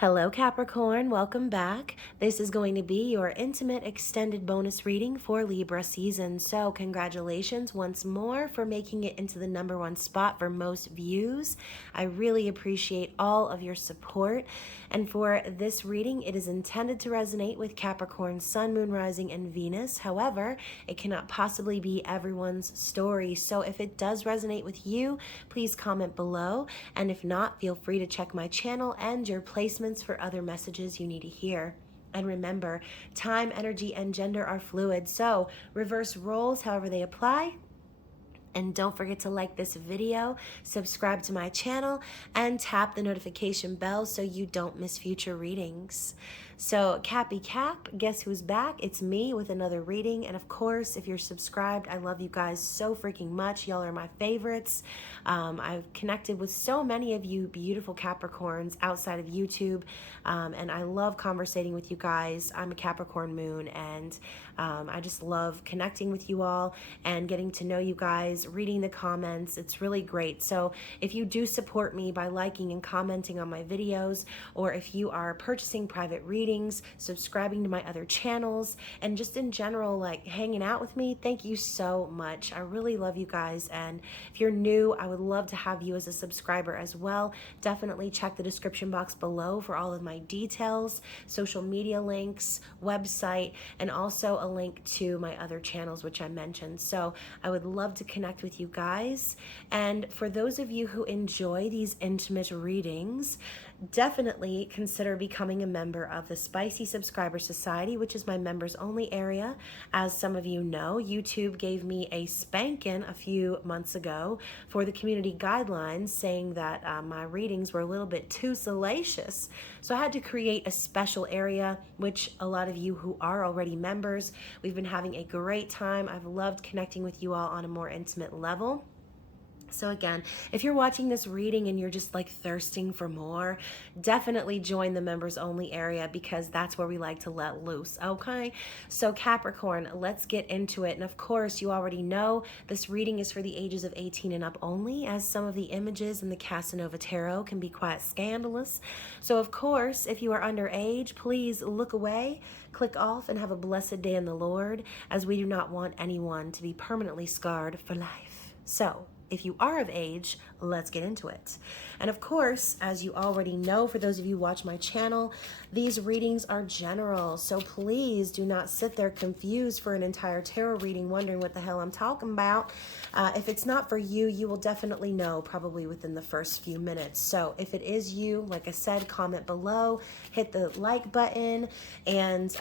Hello Capricorn, welcome back. This is going to be your intimate extended bonus reading for Libra season. So congratulations once more for making it into the #1 spot for most views. I really appreciate all of your support. And for this reading, it is intended to resonate with Capricorn, Sun, Moon, Rising, and Venus. However, it cannot possibly be everyone's story. So if it does resonate with you, please comment below. And if not, feel free to check my channel and your placements for other messages you need to hear. And remember, time, energy, and gender are fluid, so reverse roles however they apply. And don't forget to like this video, subscribe to my channel, and tap the notification bell so you don't miss future readings. So Cappy Cap, guess who's back? It's me with another reading. And of course, if you're subscribed, I love you guys so freaking much. Y'all are my favorites. I've connected with so many of you beautiful Capricorns outside of YouTube. And I love conversating with you guys. I'm a Capricorn moon, and I just love connecting with you all and getting to know you guys, reading the comments. It's really great. So if you do support me by liking and commenting on my videos, or if you are purchasing private readings, subscribing to my other channels, and just in general, like hanging out with me, thank you so much. I really love you guys. And if you're new, I would love to have you as a subscriber as well. Definitely check the description box below for all of my details, social media links, website, and also a link to my other channels, which I mentioned. So I would love to connect with you guys. And for those of you who enjoy these intimate readings, definitely consider becoming a member of the Spicy Subscriber Society, which is my members only area. As some of you know, YouTube gave me a spanking a few months ago for the community guidelines, saying that my readings were a little bit too salacious. So I had to create a special area, which a lot of you who are already members, we've been having a great time. I've loved connecting with you all on a more intimate level. So again, if you're watching this reading and you're just like thirsting for more, definitely join the members only area, because that's where we like to let loose, okay? So Capricorn, let's get into it. And of course, you already know this reading is for the ages of 18 and up only, as some of the images in the Casanova Tarot can be quite scandalous. So of course, if you are underage, please look away, click off, and have a blessed day in the Lord, as we do not want anyone to be permanently scarred for life. So if you are of age, let's get into it. And of course, as you already know, for those of you who watch my channel, these readings are general. So please do not sit there confused for an entire tarot reading, wondering what the hell I'm talking about. If it's not for you, you will definitely know probably within the first few minutes. So if it is you, like I said, comment below, hit the like button, and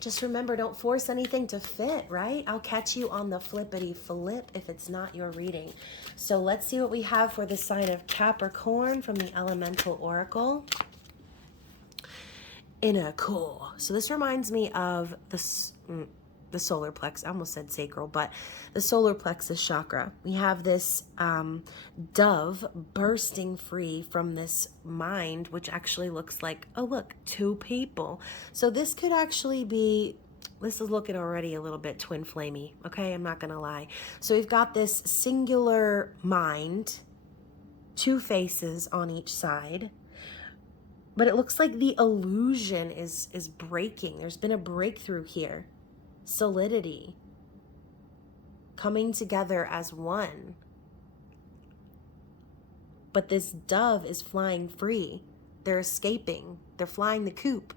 just remember, don't force anything to fit, right? I'll catch you on the flippity flip if it's not your reading. So let's see what we have for the sign of Capricorn from the Elemental Oracle. Inner core. So this reminds me of the solar plexus. I almost said sacral, but the solar plexus chakra. We have this dove bursting free from this mind, which actually looks like, oh look, two people. So this could actually be, this is looking already a little bit twin flamey, okay? I'm not gonna lie. So we've got this singular mind, two faces on each side, but it looks like the illusion is breaking. There's been a breakthrough here. Solidity, coming together as one. But this dove is flying free. They're escaping. They're flying the coop.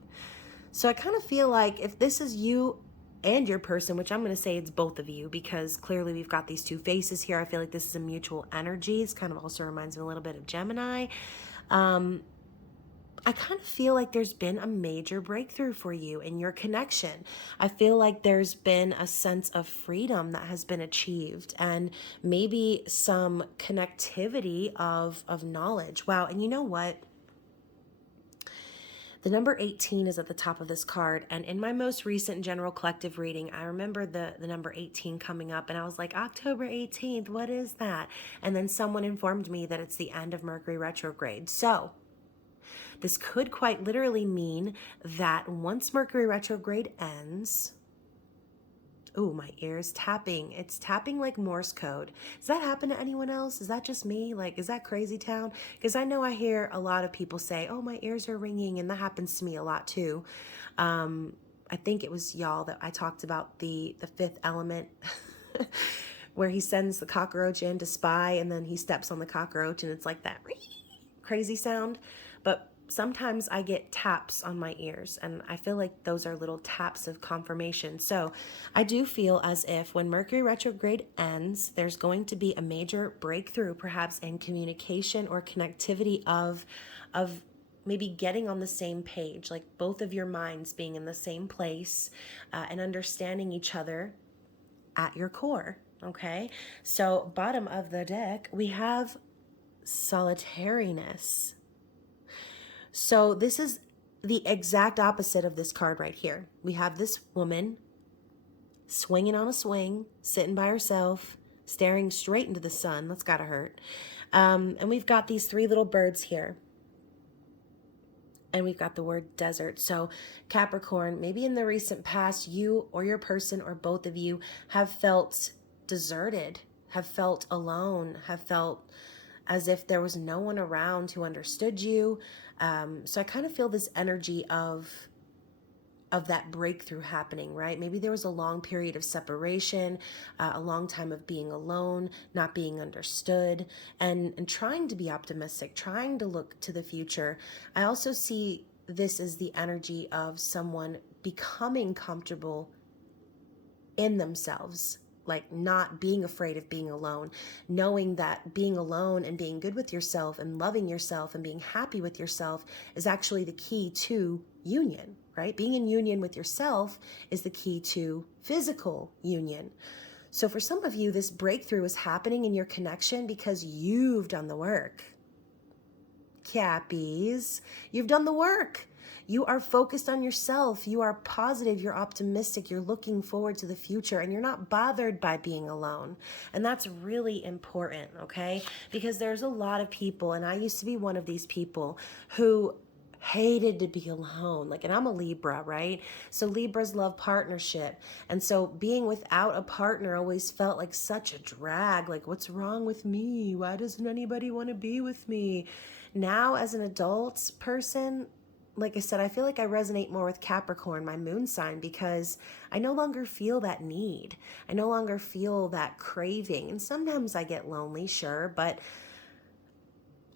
So I kind of feel like if this is you and your person, which I'm going to say it's both of you, because clearly we've got these two faces here. I feel like this is a mutual energy. It kind of also reminds me a little bit of Gemini. I kind of feel like there's been a major breakthrough for you in your connection. I feel like there's been a sense of freedom that has been achieved, and maybe some connectivity of knowledge. Wow. And you know what? The number 18 is at the top of this card. And in my most recent general collective reading, I remember the number 18 coming up, and I was like, October 18th, what is that? And then someone informed me that it's the end of Mercury retrograde. So this could quite literally mean that once Mercury retrograde ends, Oh, my ears tapping. It's tapping like Morse code. Does that happen to anyone else? Is that just me? Like, is that crazy town? Because I know I hear a lot of people say, oh, my ears are ringing, and that happens to me a lot too. I think it was y'all that I talked about the fifth element where he sends the cockroach in to spy, and then he steps on the cockroach and it's like that crazy sound. But sometimes I get taps on my ears, and I feel like those are little taps of confirmation. So I do feel as if when Mercury retrograde ends, there's going to be a major breakthrough, perhaps in communication or connectivity of maybe getting on the same page, like both of your minds being in the same place, and understanding each other at your core. Okay, so bottom of the deck, we have solitariness. So this is the exact opposite of this card right here. We have this woman swinging on a swing, sitting by herself, staring straight into the sun. That's gotta hurt. And we've got these three little birds here. And we've got the word desert. So Capricorn, maybe in the recent past, you or your person or both of you have felt deserted, have felt alone, have felt as if there was no one around who understood you. So I kind of feel this energy of that breakthrough happening, right? Maybe there was a long period of separation, a long time of being alone, not being understood, and trying to be optimistic, trying to look to the future. I also see this as the energy of someone becoming comfortable in themselves, like not being afraid of being alone, knowing that being alone and being good with yourself and loving yourself and being happy with yourself is actually the key to union, right? Being in union with yourself is the key to physical union. So for some of you, this breakthrough is happening in your connection because you've done the work. Cappies, you've done the work. You are focused on yourself. You are positive. You're optimistic. You're looking forward to the future, and you're not bothered by being alone. And that's really important, okay? Because there's a lot of people, and I used to be one of these people who hated to be alone. Like, and I'm a Libra, right? So Libras love partnership. And so being without a partner always felt like such a drag. Like, what's wrong with me? Why doesn't anybody want to be with me? Now, as an adult person, like I said, I feel like I resonate more with Capricorn, my moon sign, because I no longer feel that need. I no longer feel that craving. And sometimes I get lonely, sure, but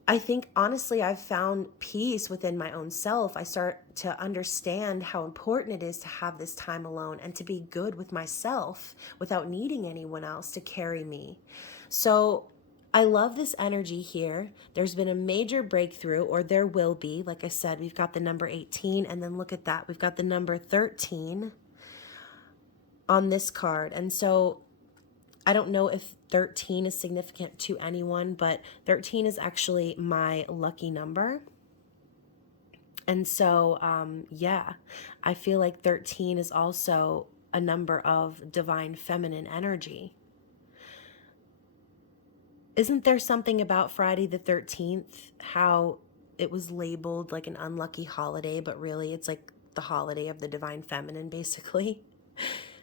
I think, honestly, I've found peace within my own self. I start to understand how important it is to have this time alone and to be good with myself without needing anyone else to carry me. So I love this energy here. There's been a major breakthrough, or there will be. Like I said, we've got the number 18, and then look at that. We've got the number 13 on this card. And so I don't know if 13 is significant to anyone, but 13 is actually my lucky number. And so, yeah, I feel like 13 is also a number of divine feminine energy. Isn't there something about Friday the 13th, how it was labeled like an unlucky holiday, but really it's like the holiday of the divine feminine, basically?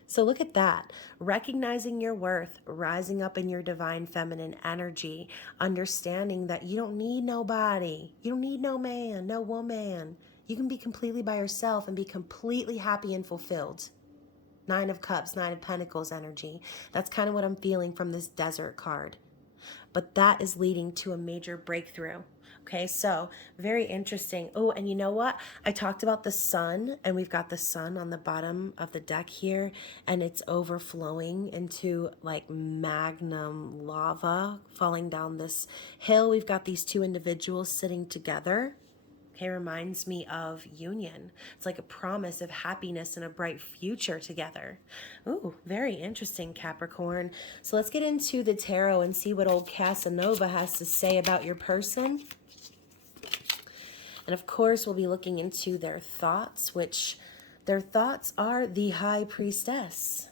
So look at that. Recognizing your worth, rising up in your divine feminine energy, understanding that you don't need nobody. You don't need no man, no woman. You can be completely by yourself and be completely happy and fulfilled. 9 of Cups, 9 of Pentacles energy. That's kind of what I'm feeling from this desert card. But that is leading to a major breakthrough. Okay, so very interesting. Oh, and you know what? I talked about the sun, and we've got the sun on the bottom of the deck here, and it's overflowing into like magnum lava falling down this hill. We've got these two individuals sitting together. Okay, reminds me of union. It's like a promise of happiness and a bright future together. Ooh, very interesting, Capricorn. So let's get into the tarot and see what old Casanova has to say about your person. And of course, we'll be looking into their thoughts, which their thoughts are the High Priestess.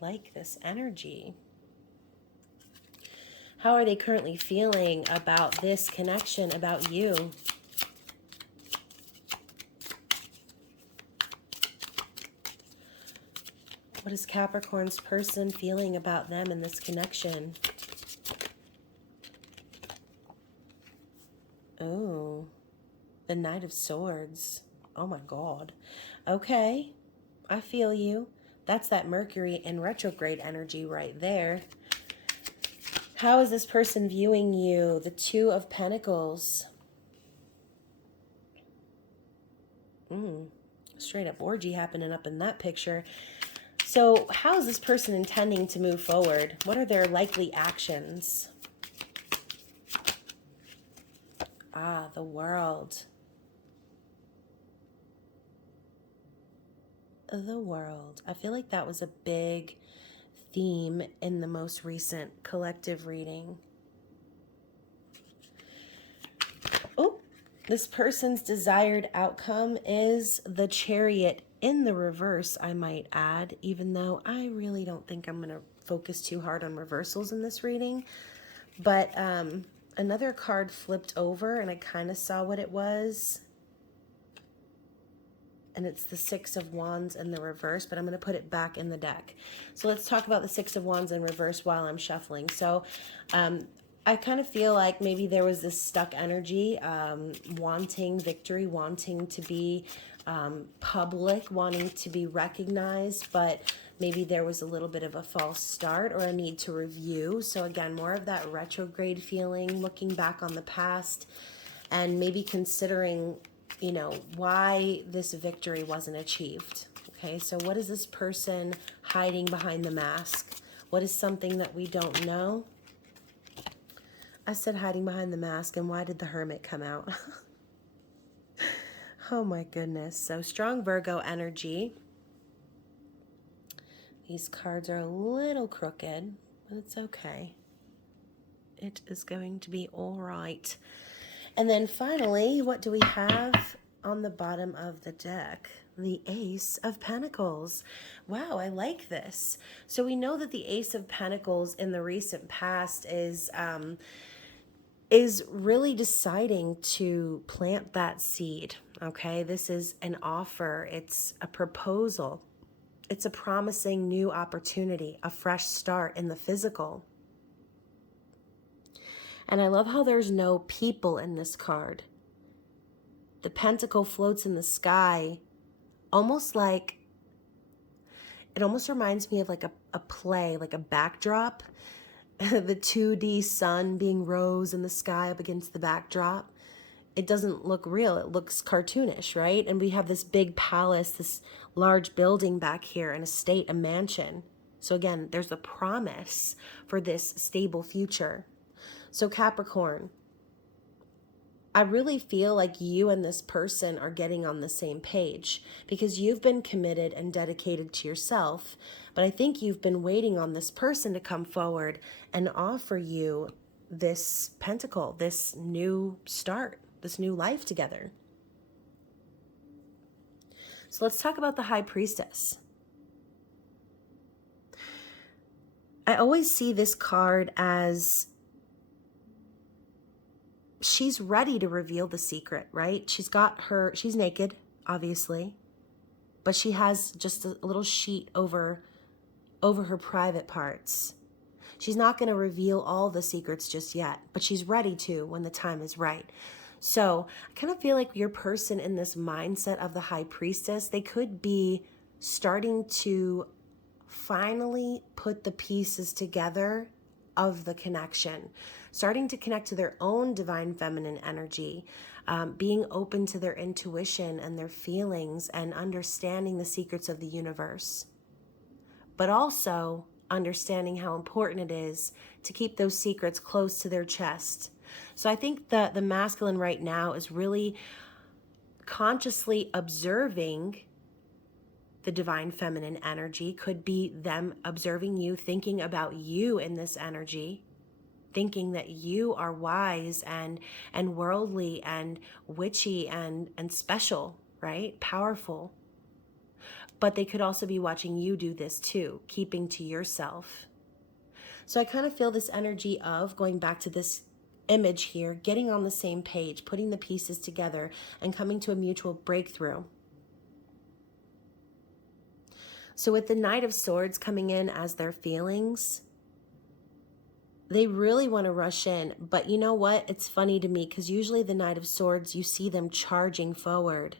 Like this energy. How are they currently feeling about this connection, about you? What is Capricorn's person feeling about them in this connection? Oh, the Knight of Swords. Oh my God. Okay, I feel you. That's that Mercury in retrograde energy right there. How is this person viewing you? The Two of Pentacles. Straight up orgy happening up in that picture. So how is this person intending to move forward? What are their likely actions? Ah, the World. The World. I feel like that was a big theme in the most recent collective reading. Oh, this person's desired outcome is the Chariot in the reverse, I might add, even though I really don't think I'm going to focus too hard on reversals in this reading. But another card flipped over and I kind of saw what it was. And it's the Six of Wands in the reverse, but I'm going to put it back in the deck. So let's talk about the Six of Wands in reverse while I'm shuffling. So I kind of feel like maybe there was this stuck energy, wanting victory, wanting to be public, wanting to be recognized, but maybe there was a little bit of a false start or a need to review. So again, more of that retrograde feeling, looking back on the past and maybe considering, you know, why this victory wasn't achieved. Okay, so what is this person hiding behind the mask? What is something that we don't know? I said hiding behind the mask, and why did the Hermit come out? Oh my goodness. So strong Virgo energy. These cards are a little crooked, but it's okay. It is going to be all right. And then finally, what do we have on the bottom of the deck? The Ace of Pentacles. Wow, I like this. So we know that the Ace of Pentacles in the recent past is really deciding to plant that seed, okay? This is an offer. It's a proposal. It's a promising new opportunity, a fresh start in the physical. And I love how there's no people in this card. The pentacle floats in the sky, almost like, it almost reminds me of like a play, like a backdrop. The 2D sun being rose in the sky up against the backdrop. It doesn't look real. It looks cartoonish, right? And we have this big palace, this large building back here, an estate, a mansion. So again, there's a promise for this stable future. So Capricorn, I really feel like you and this person are getting on the same page because you've been committed and dedicated to yourself. But I think you've been waiting on this person to come forward and offer you this pentacle, this new start, this new life together. So let's talk about the High Priestess. I always see this card as she's ready to reveal the secret, right? She's naked, obviously, but she has just a little sheet over her private parts. She's not going to reveal all the secrets just yet, but she's ready to when the time is right. So I kind of feel like your person in this mindset of the High Priestess, they could be starting to finally put the pieces together of the connection, starting to connect to their own divine feminine energy, being open to their intuition and their feelings and understanding the secrets of the universe, but also understanding how important it is to keep those secrets close to their chest. So I think that the masculine right now is really consciously observing the divine feminine energy. Could be them observing you, thinking about you in this energy, thinking that you are wise and worldly and witchy and special, right? Powerful. But they could also be watching you do this too, keeping to yourself. So I kind of feel this energy of going back to this image here, getting on the same page, putting the pieces together and coming to a mutual breakthrough. So with the Knight of Swords coming in as their feelings, they really want to rush in. But you know what? It's funny to me because usually the Knight of Swords, you see them charging forward.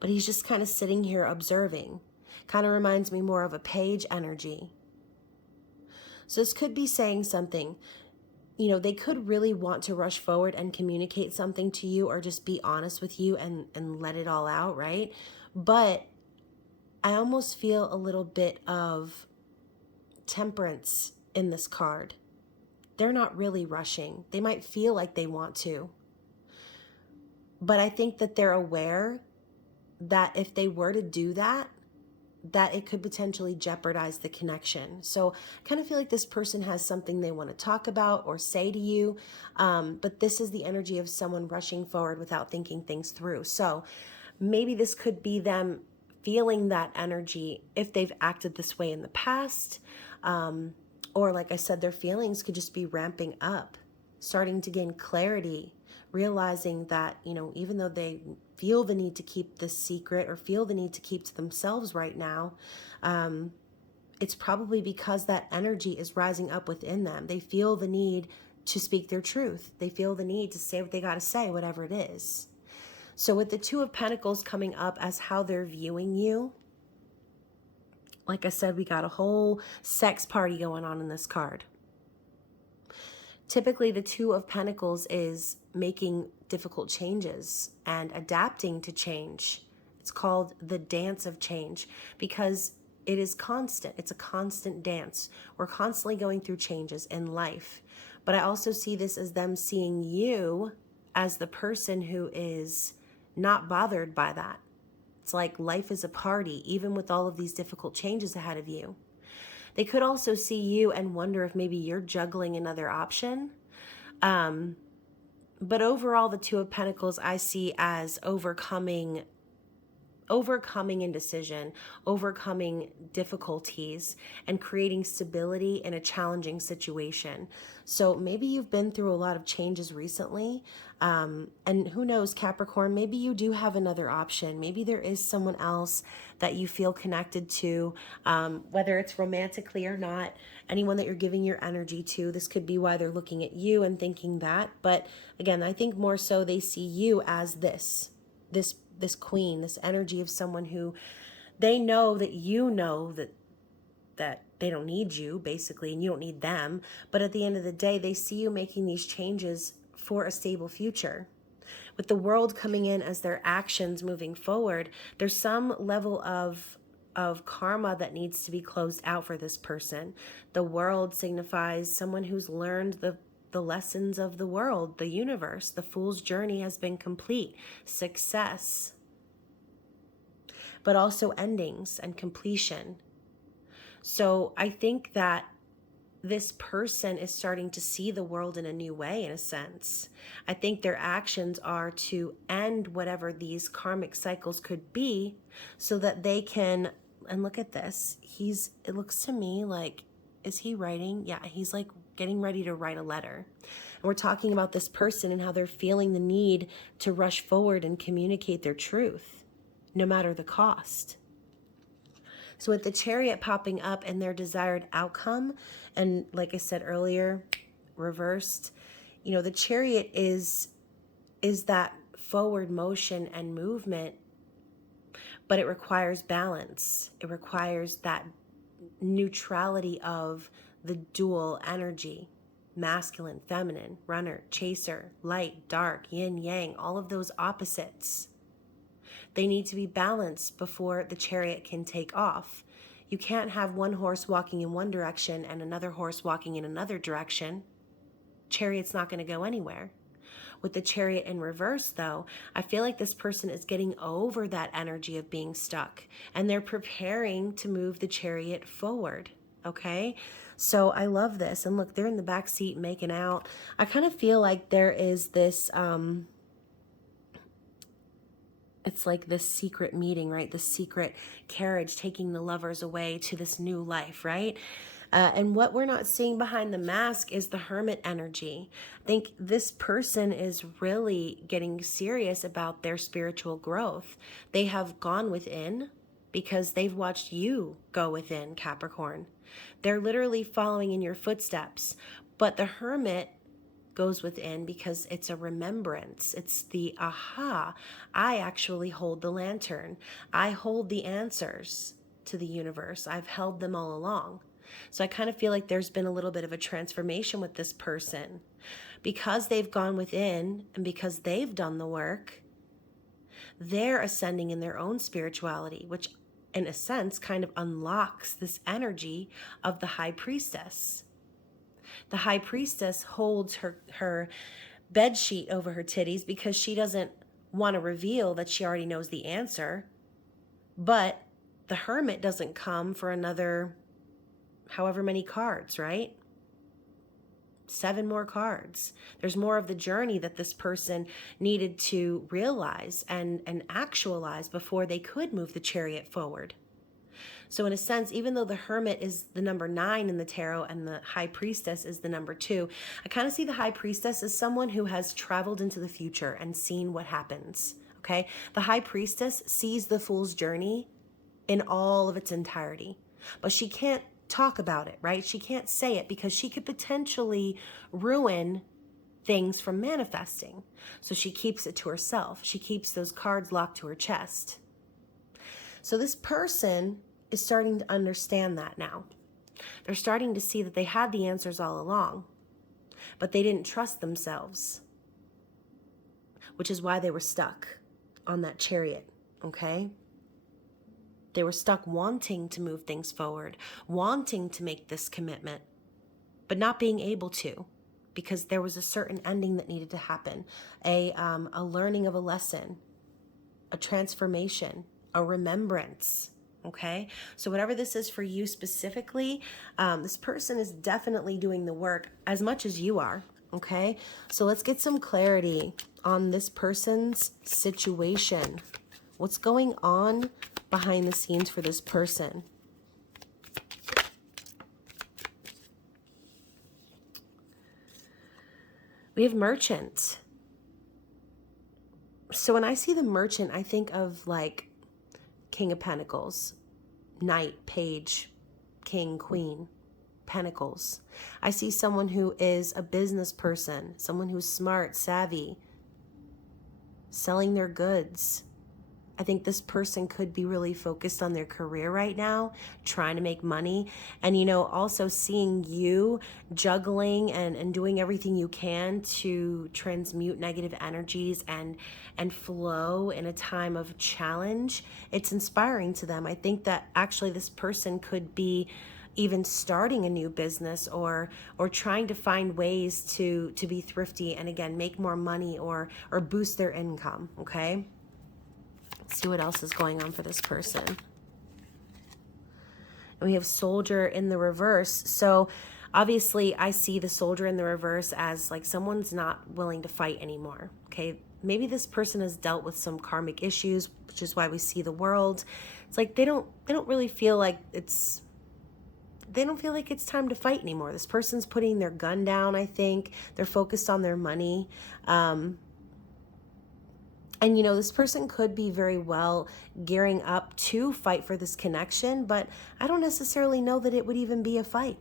But he's just kind of sitting here observing. Kind of reminds me more of a page energy. So this could be saying something. You know, they could really want to rush forward and communicate something to you, or just be honest with you and let it all out, right? But I almost feel a little bit of temperance in this card. They're not really rushing. They might feel like they want to. But I think that they're aware that if they were to do that, that it could potentially jeopardize the connection. So I kind of feel like this person has something they want to talk about or say to you, but this is the energy of someone rushing forward without thinking things through. So maybe this could be them feeling that energy if they've acted this way in the past, or like I said, their feelings could just be ramping up, starting to gain clarity, realizing that, you know, even though they feel the need to keep this secret or feel the need to keep to themselves right now, it's probably because that energy is rising up within them. They feel the need to speak their truth. They feel the need to say what they got to say, whatever it is. So with the Two of Pentacles coming up as how they're viewing you, like I said, we got a whole sex party going on in this card. Typically, the Two of Pentacles is making difficult changes and adapting to change. It's called the dance of change because it is constant. It's a constant dance. We're constantly going through changes in life. But I also see this as them seeing you as the person who is not bothered by that. It's like life is a party, even with all of these difficult changes ahead of you. They could also see you and wonder if maybe you're juggling another option. But overall, the Two of Pentacles I see as overcoming indecision, overcoming difficulties, and creating stability in a challenging situation. So maybe you've been through a lot of changes recently, and who knows, Capricorn, maybe you do have another option. Maybe there is someone else that you feel connected to, whether it's romantically or not, anyone that you're giving your energy to. This could be why they're looking at you and thinking that. But again, I think more so they see you as this queen, this energy of someone who they know that you know that they don't need you, basically, and you don't need them. But at the end of the day, they see you making these changes for a stable future. With the World coming in as their actions moving forward, there's some level of karma that needs to be closed out for this person. The World signifies someone who's learned the lessons of the world, the universe. The Fool's journey has been complete. Success. But also endings and completion. So I think that this person is starting to see the world in a new way, in a sense. I think their actions are to end whatever these karmic cycles could be so that they can, and look at this, it looks to me like, is he writing? Yeah, he's like getting ready to write a letter. And we're talking about this person and how they're feeling the need to rush forward and communicate their truth, no matter the cost. So with the Chariot popping up and their desired outcome, and like I said earlier, reversed, you know, the Chariot is that forward motion and movement, but it requires balance. It requires that neutrality of the dual energy, masculine, feminine, runner, chaser, light, dark, yin, yang, all of those opposites. They need to be balanced before the Chariot can take off. You can't have one horse walking in one direction and another horse walking in another direction. Chariot's not going to go anywhere. With the Chariot in reverse, though, I feel like this person is getting over that energy of being stuck, and they're preparing to move the Chariot forward, okay? So I love this. And look, they're in the back seat making out. I kind of feel like there is this... it's like this secret meeting, right? This secret carriage taking the lovers away to this new life, right? And what we're not seeing behind the mask is the Hermit energy. I think this person is really getting serious about their spiritual growth. They have gone within because they've watched you go within, Capricorn. They're literally following in your footsteps. But the Hermit goes within because it's a remembrance. It's the aha. I actually hold the lantern. I hold the answers to the universe. I've held them all along. So I kind of feel like there's been a little bit of a transformation with this person. Because they've gone within and because they've done the work, they're ascending in their own spirituality, which in a sense kind of unlocks this energy of the High Priestess. The High Priestess holds her bed sheet over her titties because she doesn't want to reveal that she already knows the answer. But the Hermit doesn't come for another however many cards, right? 7 more cards. There's more of the journey that this person needed to realize and actualize before they could move the Chariot forward. So in a sense, even though the Hermit is the number 9 in the tarot and the High Priestess is the number 2, I kind of see the High Priestess as someone who has traveled into the future and seen what happens, okay? The High Priestess sees the Fool's journey in all of its entirety, but she can't talk about it, right? She can't say it because she could potentially ruin things from manifesting. So she keeps it to herself. She keeps those cards locked to her chest. So this person is starting to understand that now. They're starting to see that they had the answers all along, but they didn't trust themselves, which is why they were stuck on that Chariot, okay? They were stuck wanting to move things forward, wanting to make this commitment, but not being able to because there was a certain ending that needed to happen, a learning of a lesson, a transformation, a remembrance, okay? So whatever this is for you specifically, this person is definitely doing the work as much as you are, okay? So let's get some clarity on this person's situation. What's going on behind the scenes for this person? We have Merchant. So when I see the Merchant, I think of like King of Pentacles, Knight, Page, King, Queen, Pentacles. I see someone who is a business person, someone who's smart, savvy, selling their goods. I think this person could be really focused on their career right now, trying to make money. And, you know, also seeing you juggling and doing everything you can to transmute negative energies and flow in a time of challenge. It's inspiring to them. I think that actually this person could be even starting a new business or trying to find ways to be thrifty and, again, make more money or boost their income, okay? Let's see what else is going on for this person. And we have Soldier in the reverse. So obviously I see the Soldier in the reverse as like someone's not willing to fight anymore. Okay. Maybe this person has dealt with some karmic issues, which is why we see the world. It's like they don't really feel like it's time to fight anymore. This person's putting their gun down, I think. They're focused on their money. And, you know, this person could be very well gearing up to fight for this connection, but I don't necessarily know that it would even be a fight.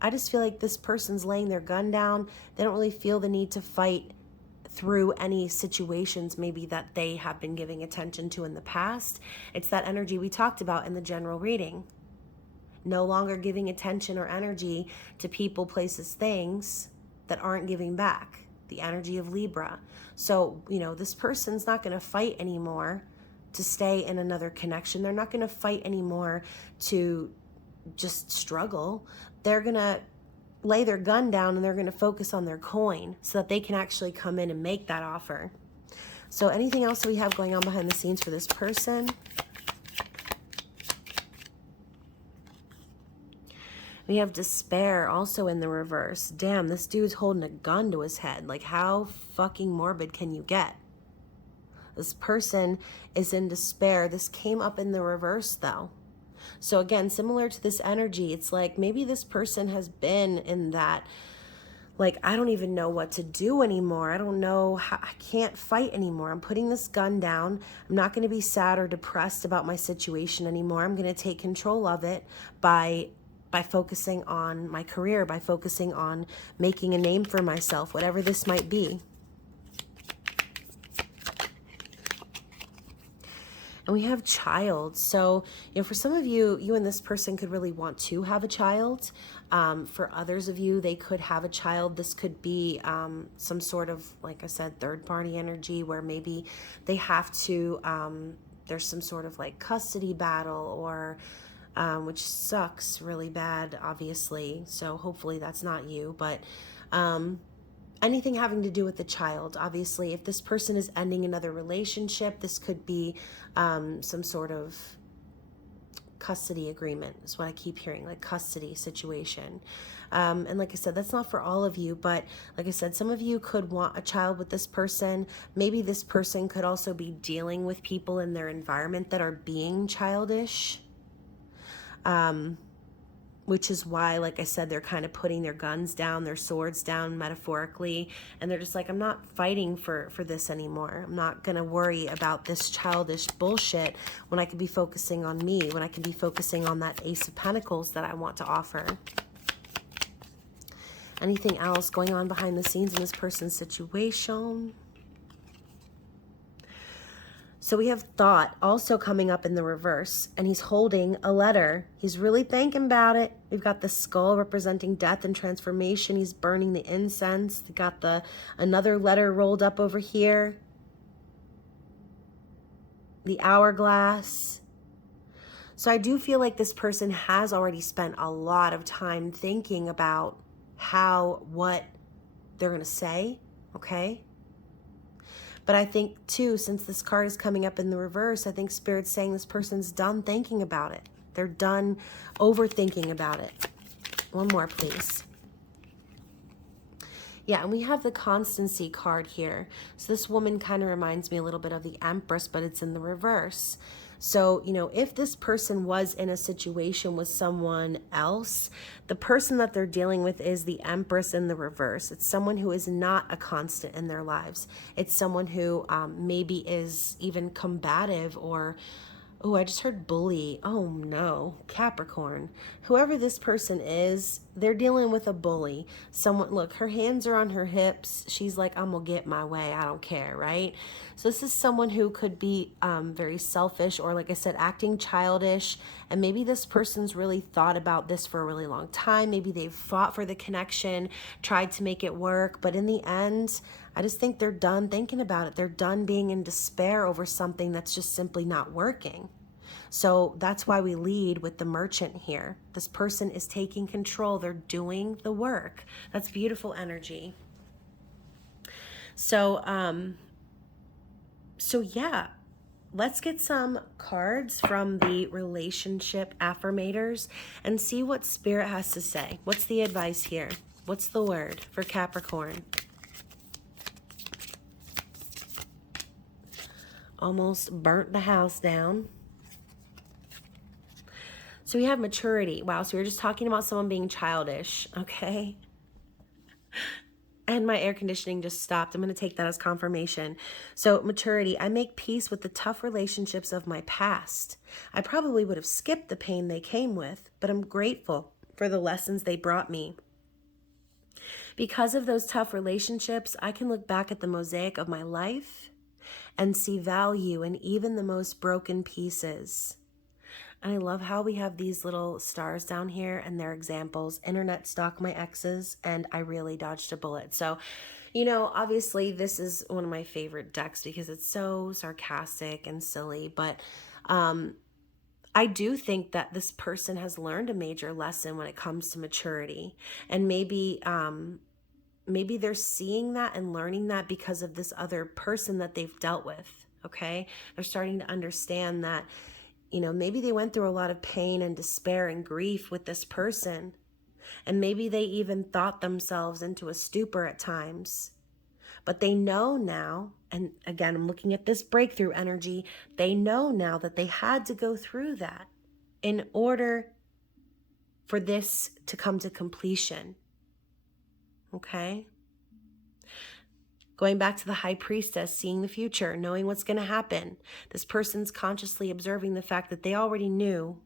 I just feel like this person's laying their gun down. They don't really feel the need to fight through any situations maybe that they have been giving attention to in the past. It's that energy we talked about in the general reading. No longer giving attention or energy to people, places, things that aren't giving back. The energy of Libra. So, you know, this person's not going to fight anymore to stay in another connection. They're not going to fight anymore to just struggle. They're going to lay their gun down and they're going to focus on their coin so that they can actually come in and make that offer. So anything else that we have going on behind the scenes for this person? We have Despair also in the reverse. Damn, this dude's holding a gun to his head. Like, how fucking morbid can you get? This person is in despair. This came up in the reverse, though. So again, similar to this energy, it's like maybe this person has been in that like, I don't even know what to do anymore. I don't know how, I can't fight anymore. I'm putting this gun down. I'm not going to be sad or depressed about my situation anymore. I'm going to take control of it by focusing on my career, by focusing on making a name for myself, whatever this might be. And we have child. So, for some of you, you and this person could really want to have a child. For others of you, they could have a child. This could be some sort of, like I said, third party energy where maybe they have to, there's some sort of like custody battle or which sucks really bad, obviously. So hopefully that's not you, but anything having to do with the child. Obviously, if this person is ending another relationship, this could be some sort of custody agreement is what I keep hearing, like custody situation. And like I said, that's not for all of you, but like I said, some of you could want a child with this person. Maybe this person could also be dealing with people in their environment that are being childish. Which is why, like I said, they're kind of putting their guns down, their swords down metaphorically, and they're just like, I'm not fighting for this anymore. I'm not going to worry about this childish bullshit when I could be focusing on me, when I could be focusing on that Ace of Pentacles that I want to offer. Anything else going on behind the scenes in this person's situation? So we have thought also coming up in the reverse, and he's holding a letter. He's really thinking about it. We've got the skull representing death and transformation. He's burning the incense. We got another letter rolled up over here. The hourglass. So I do feel like this person has already spent a lot of time thinking about what they're going to say, okay? But I think, too, since this card is coming up in the reverse, I think Spirit's saying this person's done thinking about it. They're done overthinking about it. One more, please. Yeah, and we have the constancy card here. So this woman kind of reminds me a little bit of the Empress, but it's in the reverse. So, if this person was in a situation with someone else, the person that they're dealing with is the Empress in the reverse. It's someone who is not a constant in their lives. It's someone who maybe is even combative or, oh, I just heard bully. Oh no, Capricorn. Whoever this person is, they're dealing with a bully. Someone, look, her hands are on her hips. She's like, I'm gonna get my way. I don't care, right? So this is someone who could be very selfish or, like I said, acting childish. And maybe this person's really thought about this for a really long time. Maybe they've fought for the connection, tried to make it work. But in the end, I just think they're done thinking about it. They're done being in despair over something that's just simply not working. So that's why we lead with the Merchant here. This person is taking control. They're doing the work. That's beautiful energy. So yeah, let's get some cards from the relationship affirmators and see what Spirit has to say. What's the advice here? What's the word for Capricorn? Almost burnt the house down. So we have maturity. Wow, so we were just talking about someone being childish, okay? And my air conditioning just stopped. I'm going to take that as confirmation. So maturity, I make peace with the tough relationships of my past. I probably would have skipped the pain they came with, but I'm grateful for the lessons they brought me. Because of those tough relationships, I can look back at the mosaic of my life and see value in even the most broken pieces. And I love how we have these little stars down here and their examples. Internet stalked my exes and I really dodged a bullet. So, obviously this is one of my favorite decks because it's so sarcastic and silly. But I do think that this person has learned a major lesson when it comes to maturity. And maybe they're seeing that and learning that because of this other person that they've dealt with, okay? They're starting to understand that maybe they went through a lot of pain and despair and grief with this person. And maybe they even thought themselves into a stupor at times. But they know now, and again, I'm looking at this breakthrough energy, they know now that they had to go through that in order for this to come to completion. Okay? Going back to the High Priestess, seeing the future, knowing what's going to happen. This person's consciously observing the fact that they already knew.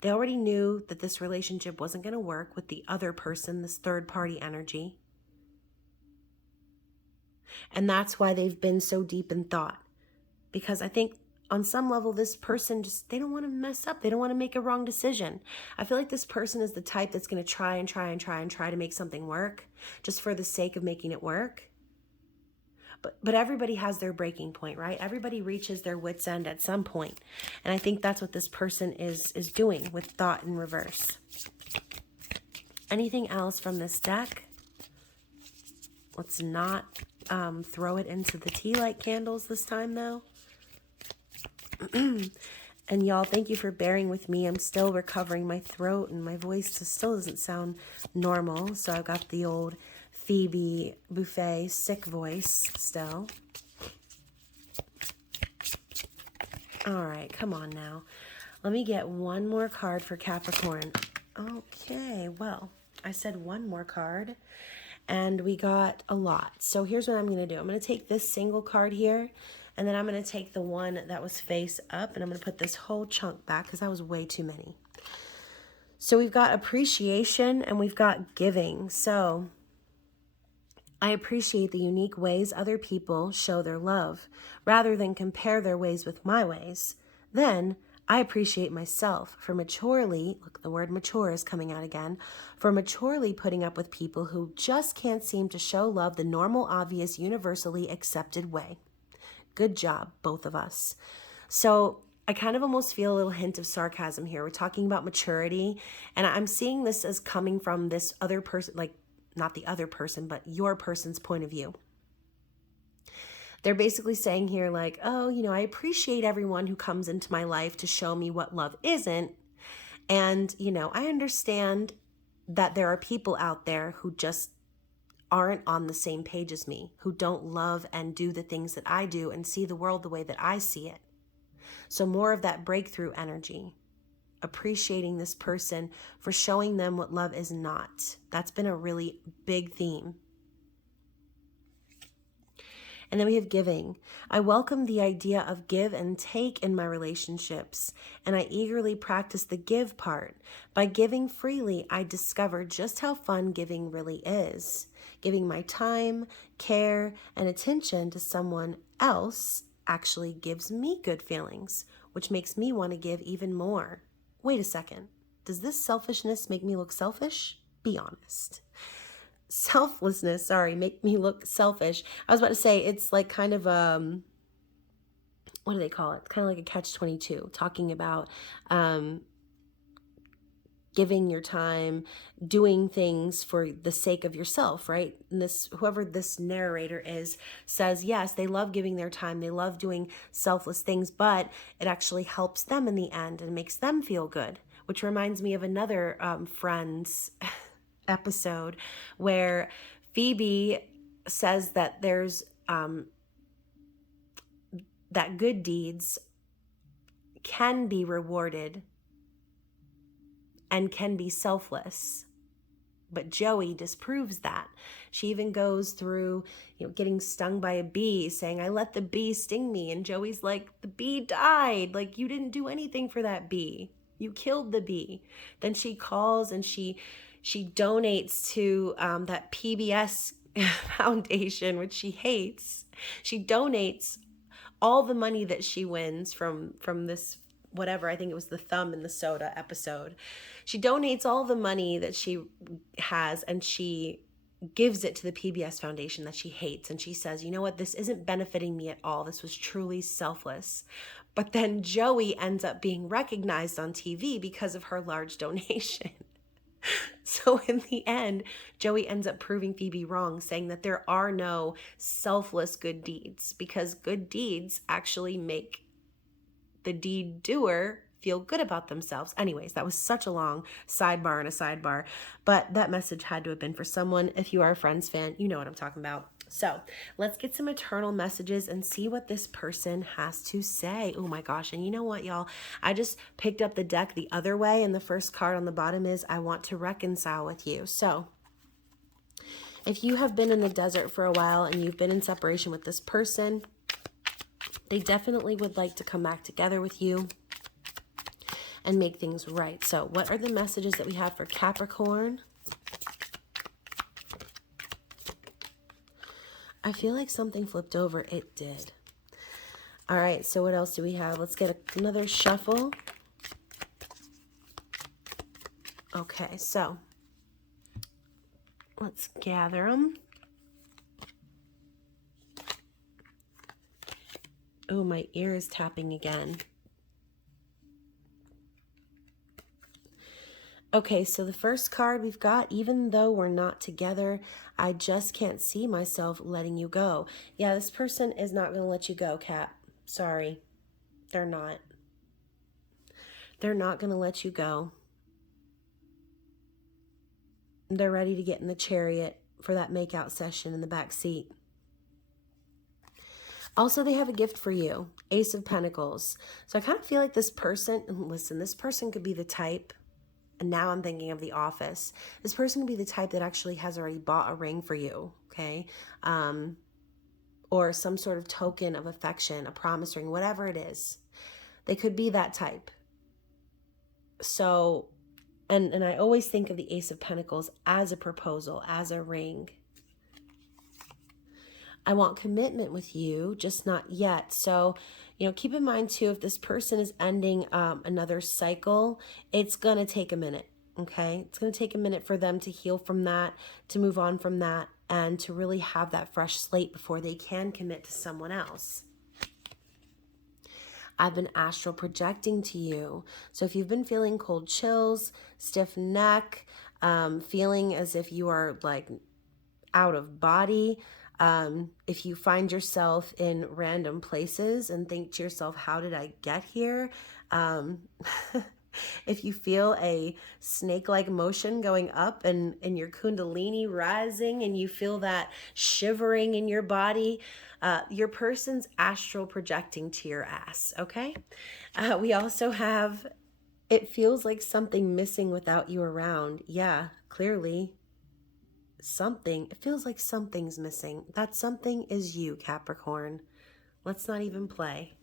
They already knew that this relationship wasn't going to work with the other person, this third party energy. And that's why they've been so deep in thought. Because I think on some level, this person just, they don't want to mess up. They don't want to make a wrong decision. I feel like this person is the type that's going to try to make something work just for the sake of making it work. But everybody has their breaking point, right? Everybody reaches their wit's end at some point. And I think that's what this person is doing with thought in reverse. Anything else from this deck? Let's not throw it into the tea light candles this time, though. And y'all, thank you for bearing with me. I'm still recovering my throat, and my voice still doesn't sound normal. So I've got the old Phoebe Buffet sick voice still. All right, come on now. Let me get one more card for Capricorn. Okay, well, I said one more card, and we got a lot. So here's what I'm going to do. I'm going to take this single card here, and then I'm going to take the one that was face up, and I'm going to put this whole chunk back because that was way too many. So we've got appreciation and we've got giving. So I appreciate the unique ways other people show their love rather than compare their ways with my ways. Then I appreciate myself for maturely, look, the word mature is coming out again, for maturely putting up with people who just can't seem to show love the normal, obvious, universally accepted way. Good job, both of us. So I kind of almost feel a little hint of sarcasm here. We're talking about maturity, and I'm seeing this as coming from this other person, like not the other person, but your person's point of view. They're basically saying here like, oh, I appreciate everyone who comes into my life to show me what love isn't. And, I understand that there are people out there who just aren't on the same page as me, who don't love and do the things that I do and see the world the way that I see it. So more of that breakthrough energy, appreciating this person for showing them what love is not. That's been a really big theme. And then we have giving. I welcome the idea of give and take in my relationships, and I eagerly practice the give part. By giving freely, I discover just how fun giving really is. Giving my time, care, and attention to someone else actually gives me good feelings, which makes me want to give even more. Wait a second. Does this selfishness make me look selfish? Be honest. Selflessness, make me look selfish. I was about to say it's like kind of what do they call it? Kind of like a catch-22, talking about giving your time, doing things for the sake of yourself, right? And whoever this narrator is says, yes, they love giving their time, they love doing selfless things, but it actually helps them in the end and makes them feel good, which reminds me of another Friends episode where Phoebe says that there's that good deeds can be rewarded and can be selfless, but Joey disproves that. She even goes through getting stung by a bee, saying, I let the bee sting me, and Joey's like, the bee died, like you didn't do anything for that bee, you killed the bee. Then she calls and she donates to that PBS foundation, which she hates. She donates all the money that she wins from this, whatever, I think it was the thumb in the soda episode. She donates all the money that she has and she gives it to the PBS foundation that she hates. And she says, you know what, this isn't benefiting me at all. This was truly selfless. But then Joey ends up being recognized on TV because of her large donation. So in the end, Joey ends up proving Phoebe wrong, saying that there are no selfless good deeds because good deeds actually make the deed doer feel good about themselves. Anyways, that was such a long sidebar and a sidebar, but that message had to have been for someone. If you are a Friends fan, you know what I'm talking about. So let's get some eternal messages and see what this person has to say. Oh my gosh. And you know what, y'all? I just picked up the deck the other way, and the first card on the bottom is, I want to reconcile with you. So If you have been in the desert for a while and you've been in separation with this person, they definitely would like to come back together with you and make things right. So what are the messages that we have for Capricorn? I feel like something flipped over. It did. All right, so what else do we have? Let's get another shuffle. Okay, so let's gather them. Oh, my ear is tapping again. Okay, so the first card we've got, even though we're not together, I just can't see myself letting you go. Yeah, this person is not going to let you go, Cap. Sorry. They're not. They're not going to let you go. They're ready to get in the chariot for that makeout session in the back seat. Also, they have a gift for you. Ace of Pentacles. So I kind of feel like this person, listen, this person could be the type, and now I'm thinking of The Office. This person could be the type that actually has already bought a ring for you, okay? Or some sort of token of affection, a promise ring, whatever it is. They could be that type. So, and I always think of the Ace of Pentacles as a proposal, as a ring. I want commitment with you, just not yet. So, keep in mind too, if this person is ending another cycle, it's going to take a minute, okay? It's going to take a minute for them to heal from that, to move on from that, and to really have that fresh slate before they can commit to someone else. I've been astral projecting to you. So if you've been feeling cold chills, stiff neck, feeling as if you are like out of body, if you find yourself in random places and think to yourself, how did I get here? If you feel a snake-like motion going up and your kundalini rising and you feel that shivering in your body, your person's astral projecting to your ass, okay? We also have, it feels like something missing without you around. Yeah, clearly. It feels like something's missing. That something is you, Capricorn. Let's not even play.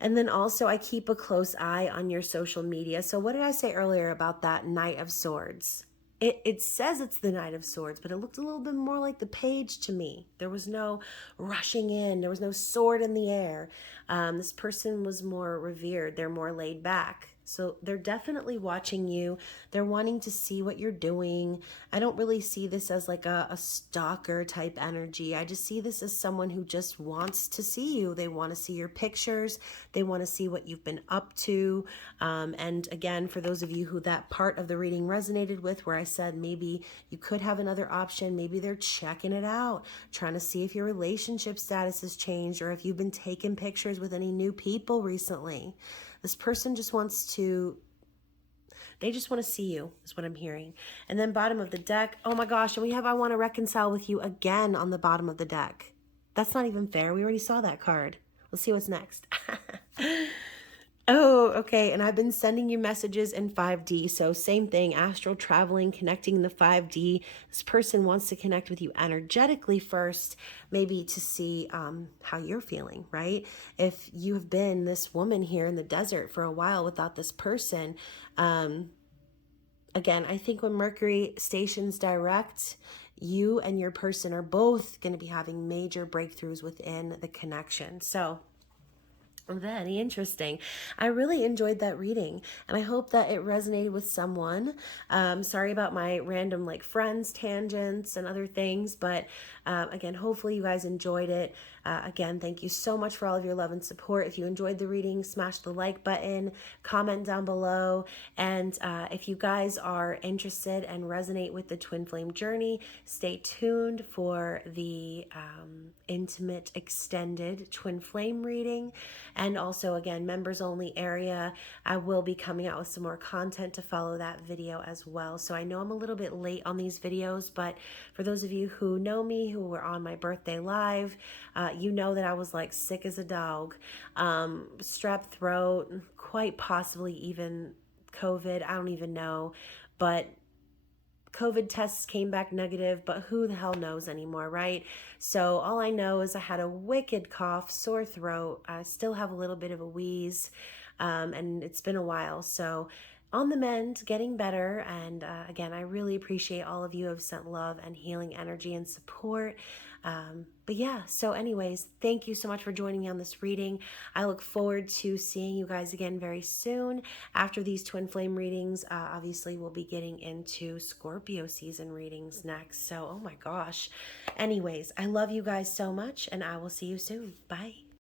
And then also I keep a close eye on your social media. So what did I say earlier about that Knight of Swords? It says it's the Knight of Swords, but it looked a little bit more like the Page to me. There was no rushing in. There was no sword in the air. This person was more revered. They're more laid back. So they're definitely watching you. They're wanting to see what you're doing. I don't really see this as like a stalker type energy. I just see this as someone who just wants to see you. They want to see your pictures. They want to see what you've been up to. And again, for those of you who that part of the reading resonated with, where I said maybe you could have another option, maybe they're checking it out, trying to see if your relationship status has changed or if you've been taking pictures with any new people recently. This person just wants to, they just want to see you, is what I'm hearing. And then bottom of the deck, oh my gosh, and we have I want to reconcile with you again on the bottom of the deck. That's not even fair. We already saw that card. Let's see what's next. Oh, okay. And I've been sending you messages in 5D. So same thing, astral traveling, connecting in the 5D. This person wants to connect with you energetically first, maybe to see how you're feeling, right? If you have been this woman here in the desert for a while without this person, again, I think when Mercury stations direct, you and your person are both going to be having major breakthroughs within the connection. So very interesting. I really enjoyed that reading, and I hope that it resonated with someone. Sorry about my random friends tangents and other things, but again, hopefully you guys enjoyed it. Again, thank you so much for all of your love and support. If you enjoyed the reading, smash the like button, comment down below, and if you guys are interested and resonate with the Twin Flame journey, stay tuned for the intimate extended Twin Flame reading. And also, again, members only area. I will be coming out with some more content to follow that video as well. So I know I'm a little bit late on these videos, but for those of you who know me, who were on my birthday live, you know that I was sick as a dog, strep throat, quite possibly even COVID. I don't even know, but COVID tests came back negative, but who the hell knows anymore, right? So all I know is I had a wicked cough, sore throat. I still have a little bit of a wheeze, and it's been a while. So on the mend, getting better. And again, I really appreciate all of you who have sent love and healing energy and support. But yeah, so anyways, thank you so much for joining me on this reading. I look forward to seeing you guys again very soon. After these twin flame readings, obviously we'll be getting into Scorpio season readings next. So, oh my gosh. Anyways, I love you guys so much, and I will see you soon. Bye.